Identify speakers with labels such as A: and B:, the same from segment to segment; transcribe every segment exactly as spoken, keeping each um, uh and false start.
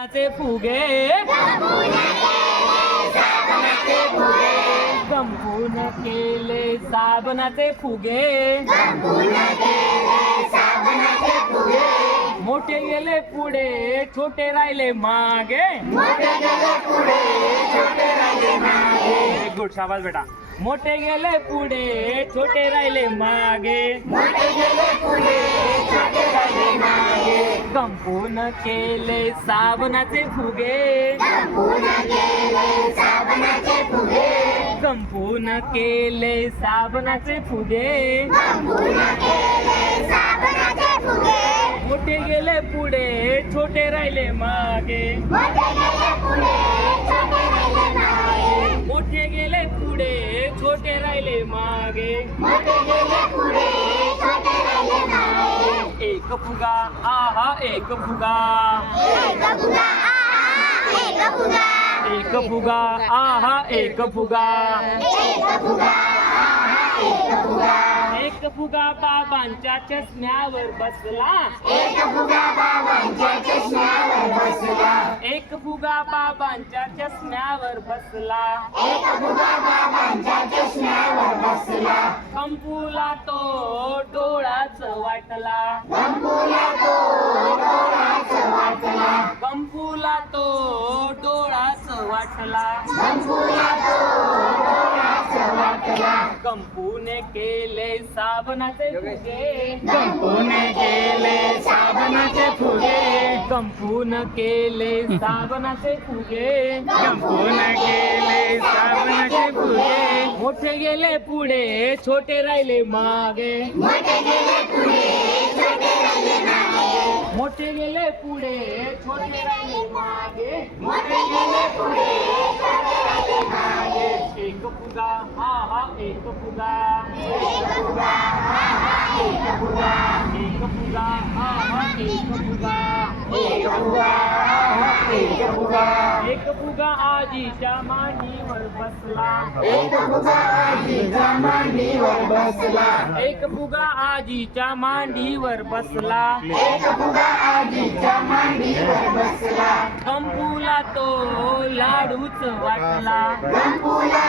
A: साबणाचे फुगे कंपून केले साबणाचे फुगे मोठे गेले पुढे छोटे राहिले मागे गुड शाबास बेटा मोठे गेले पुढे छोटे राहिले मागे कंपून केले साबणाचे फुगे कंपून केले साबणाचे फुगे मोठे गेले पुढे छोटे राहिले मागे मोठे गेले पुढे छोटे राहिले मागे एक फुगा आहा एक फुगा एक फुगा आहा एक फुगा एक फुगा बाबांच्या चष्म्यावर बसला एक फुगा बाबांच्या चष्म्यावर बसला कंपूला तो डोळाच वाटला कंपूला तो डोळाच वाटला कंपूने केले साबणाचे फुगे कंपूने केले साबणाचे फुगे कंपून केले साबणाचे फुगे कंपून केले साबणाचे फुगे मोठे गेले पुढे छोटे राहिले मागे मोठे गेले पुढे छोटे राहिले मागे एक फुगा हा हा एक फुगा एक फुगा हा हा एक फुगा एक फुगा आजीच्या मांडीवर बसला एक फुगा आजीच्या मांडीवर बसला कंपूला तो लाडूच वाटला कंपूला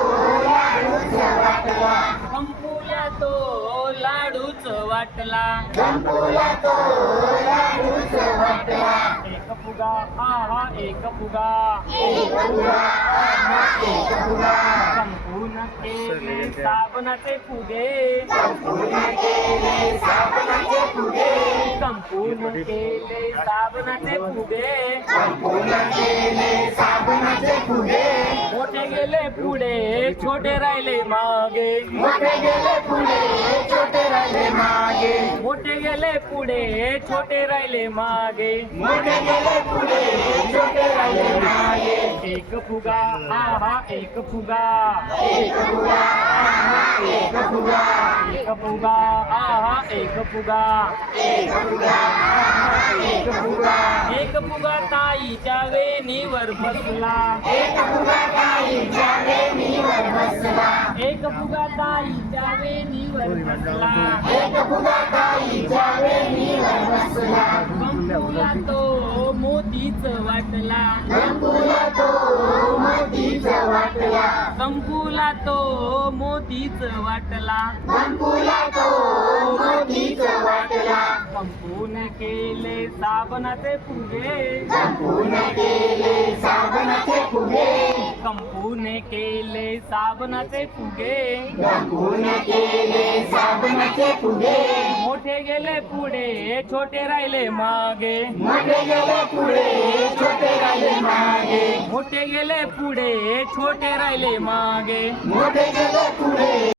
A: तो लाडूच वाटला एक फुगा हा हा एक फुगा कंपून केले साबणाचे फुगे कंपून केले साबणाचे फुगे मोठे गेले पुढे छोटे राहिले मागे मोठे गेले पुढे छोटे राहिले मागे एक फुगा हा हा एक फुगा एक फुगा हा हा एक फुगा एक फुगा ताईच्या वेणीवर बसला एक फुगा ताईच्या वेणीवर बसला कंपूला तो मोतीच वाटला कंपूला तो मोतीच वाटला कंपून केले साबणाचे फुगे कंपून केले साबणाचे फुगे मोठे गेले पुढे छोटे राहिले मागे मोठे गेले पुढे छोटे राहिले मागे